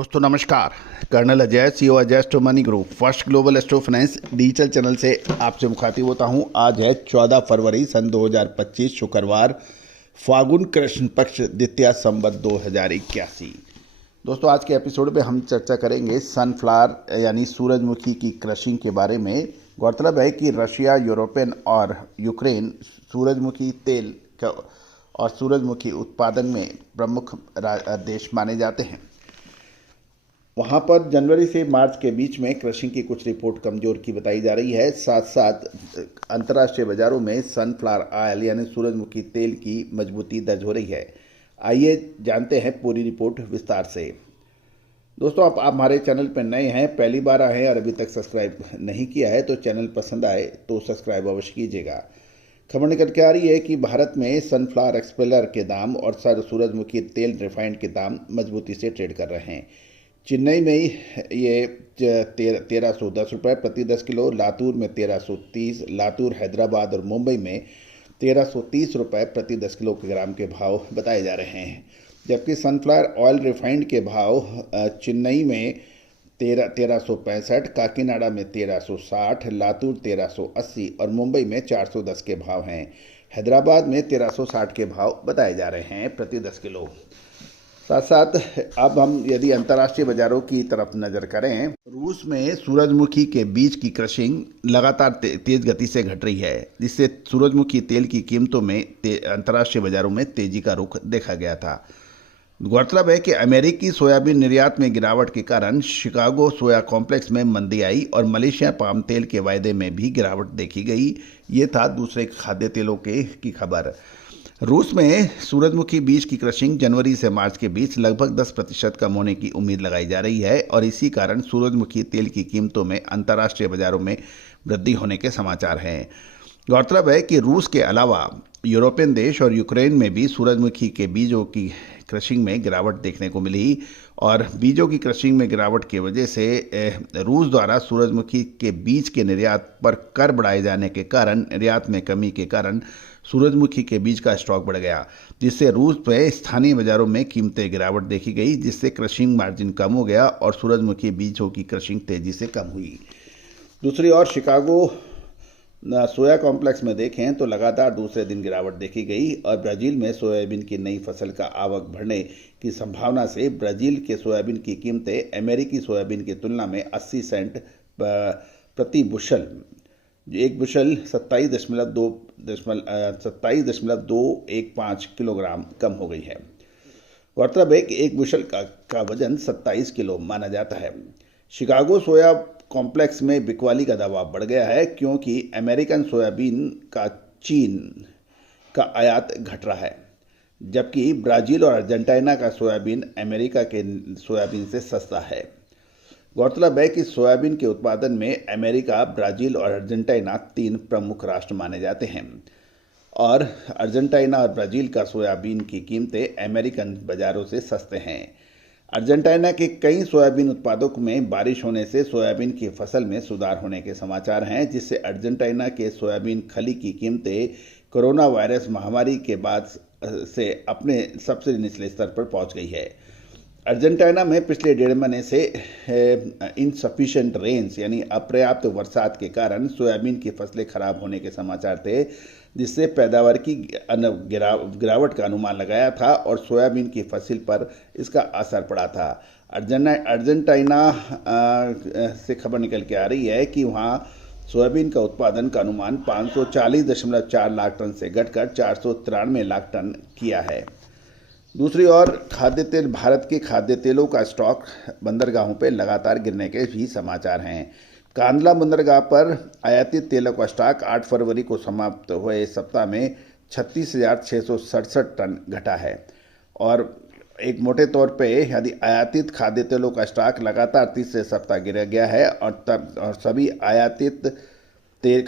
दोस्तों नमस्कार। Colonel Ajay, CEO Ajay astro money group first global astro finance digital channel से आपसे मुखातिब होता हूं। आज है 14 फरवरी सन 2025 शुक्रवार, फागुन कृष्ण पक्ष द्वितीया संवत 2081। दोस्तों आज के एपिसोड में हम चर्चा करेंगे सनफ्लावर यानी सूरजमुखी की क्रशिंग के बारे में। गौरतलब है कि रशिया, यूरोपियन और यूक्रेन सूरजमुखी तेल और सूरजमुखी उत्पादन में प्रमुख देश माने जाते हैं। वहाँ पर जनवरी से मार्च के बीच में क्रशिंग की कुछ रिपोर्ट कमजोर की बताई जा रही है। साथ साथ अंतर्राष्ट्रीय बाजारों में सनफ्लावर ऑयल यानी सूरजमुखी तेल की मजबूती दर्ज हो रही है। आइए जानते हैं पूरी रिपोर्ट विस्तार से। दोस्तों आप हमारे चैनल पर नए हैं, पहली बार आए हैं और अभी तक सब्सक्राइब नहीं किया है तो चैनल पसंद आए तो सब्सक्राइब अवश्य कीजिएगा। खबर निकल के आ रही है कि भारत में सनफ्लावर एक्सपेलर के दाम और सूरजमुखी तेल रिफाइंड के दाम मजबूती से ट्रेड कर रहे हैं। चेन्नई में ये 1310 रुपये प्रति 10 किलो, लातूर में 1330, लातूर, हैदराबाद और मुंबई में 1330 रुपये प्रति 10 किलोग्राम के भाव बताए जा रहे हैं। जबकि सनफ्लावर ऑयल रिफाइंड के भाव चेन्नई में 1365, काकीनाडा में 1360, लातूर 1380 और मुंबई में 410 के भाव हैं। हैदराबाद में 1360 के भाव बताए जा रहे हैं प्रति 10 किलो। साथ साथ अब हम यदि अंतर्राष्ट्रीय बाजारों की तरफ नज़र करें, रूस में सूरजमुखी के बीज की क्रशिंग लगातार तेज गति से घट रही है, जिससे सूरजमुखी तेल की कीमतों में अंतर्राष्ट्रीय बाजारों में तेजी का रुख देखा गया था। गौरतलब है कि अमेरिकी सोयाबीन निर्यात में गिरावट के कारण शिकागो सोया कॉम्प्लेक्स में मंदी आई और मलेशिया पाम तेल के वायदे में भी गिरावट देखी गई। ये था दूसरे खाद्य तेलों की खबर। रूस में सूरजमुखी बीज की क्रशिंग जनवरी से मार्च के बीच लगभग 10% कम होने की उम्मीद लगाई जा रही है और इसी कारण सूरजमुखी तेल की कीमतों में अंतर्राष्ट्रीय बाजारों में वृद्धि होने के समाचार हैं। गौरतलब है कि रूस के अलावा यूरोपियन देश और यूक्रेन में भी सूरजमुखी के बीजों की क्रशिंग में गिरावट देखने को मिली और बीजों की क्रशिंग में गिरावट की वजह से रूस द्वारा सूरजमुखी के बीज के निर्यात पर कर बढ़ाए जाने के कारण निर्यात में कमी के कारण सूरजमुखी के बीज का स्टॉक बढ़ गया, जिससे रूस में स्थानीय बाजारों में कीमतें गिरावट देखी गई, जिससे क्रशिंग मार्जिन कम हो गया और सूरजमुखी बीजों की क्रशिंग तेजी से कम हुई। दूसरी ओर शिकागो सोया कॉम्प्लेक्स में देखें तो लगातार दूसरे दिन गिरावट देखी गई और ब्राज़ील में सोयाबीन की नई फसल का आवक बढ़ने की संभावना से ब्राज़ील के सोयाबीन की कीमतें अमेरिकी सोयाबीन की तुलना में 80 सेंट प्रति बुशल, एक बुशल 27.215 किलोग्राम कम हो गई है। गौरतलब है कि एक बुशल का वजन 27 किलो माना जाता है। शिकागो सोया कॉम्प्लेक्स में बिकवाली का दबाव बढ़ गया है क्योंकि अमेरिकन सोयाबीन का चीन का आयात घट रहा है, जबकि ब्राज़ील और अर्जेंटीना का सोयाबीन अमेरिका के सोयाबीन से सस्ता है। गौरतलब है कि सोयाबीन के उत्पादन में अमेरिका, ब्राज़ील और अर्जेंटीना 3 प्रमुख राष्ट्र माने जाते हैं और अर्जेंटीना और ब्राज़ील का सोयाबीन की कीमतें अमेरिकन बाज़ारों से सस्ते हैं। अर्जेंटीना के कई सोयाबीन उत्पादक में बारिश होने से सोयाबीन की फसल में सुधार होने के समाचार हैं, जिससे अर्जेंटीना के सोयाबीन खली की कीमतें कोरोना वायरस महामारी के बाद से अपने सबसे निचले स्तर पर पहुंच गई है। अर्जेंटीना में पिछले 1.5 महीने से इनसफिशिएंट रेन्स यानी अपर्याप्त बरसात के कारण सोयाबीन की फसलें खराब होने के समाचार थे, जिससे पैदावार की गिरावट का अनुमान लगाया था और सोयाबीन की फसल पर इसका असर पड़ा था। अर्जेंटीना से खबर निकल के आ रही है कि वहाँ सोयाबीन का उत्पादन का अनुमान 540.4 लाख टन से घटकर 493 लाख टन किया है। दूसरी ओर भारत के खाद्य तेलों का स्टॉक बंदरगाहों पर लगातार गिरने के भी समाचार हैं। कांदला बंदरगाह पर आयातित तेलों का स्टॉक 8 फरवरी को समाप्त हुए सप्ताह में 36,667 टन घटा है और एक मोटे तौर पे यदि आयातित खाद्य तेलों का स्टॉक लगातार तीसरे सप्ताह गिर गया है और सभी आयातित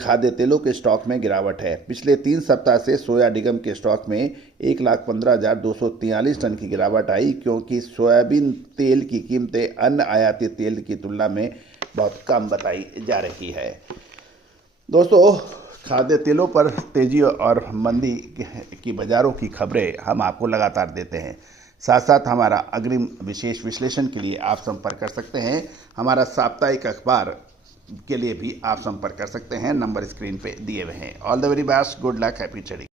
खाद्य तेलों के स्टॉक में गिरावट है। पिछले 3 सप्ताह से सोया निगम के स्टॉक में 1,15,243 टन की गिरावट आई क्योंकि सोयाबीन तेल की कीमतें अन्य आयातित तेल की तुलना में बहुत कम बताई जा रही है। दोस्तों खाद्य तेलों पर तेजी और मंदी की बाज़ारों की खबरें हम आपको लगातार देते हैं। साथ साथ हमारा अग्रिम विशेष विश्लेषण के लिए आप संपर्क कर सकते हैं। हमारा साप्ताहिक अखबार के लिए भी आप संपर्क कर सकते हैं। नंबर स्क्रीन पे दिए हुए हैं। All the very best, good luck, happy trading.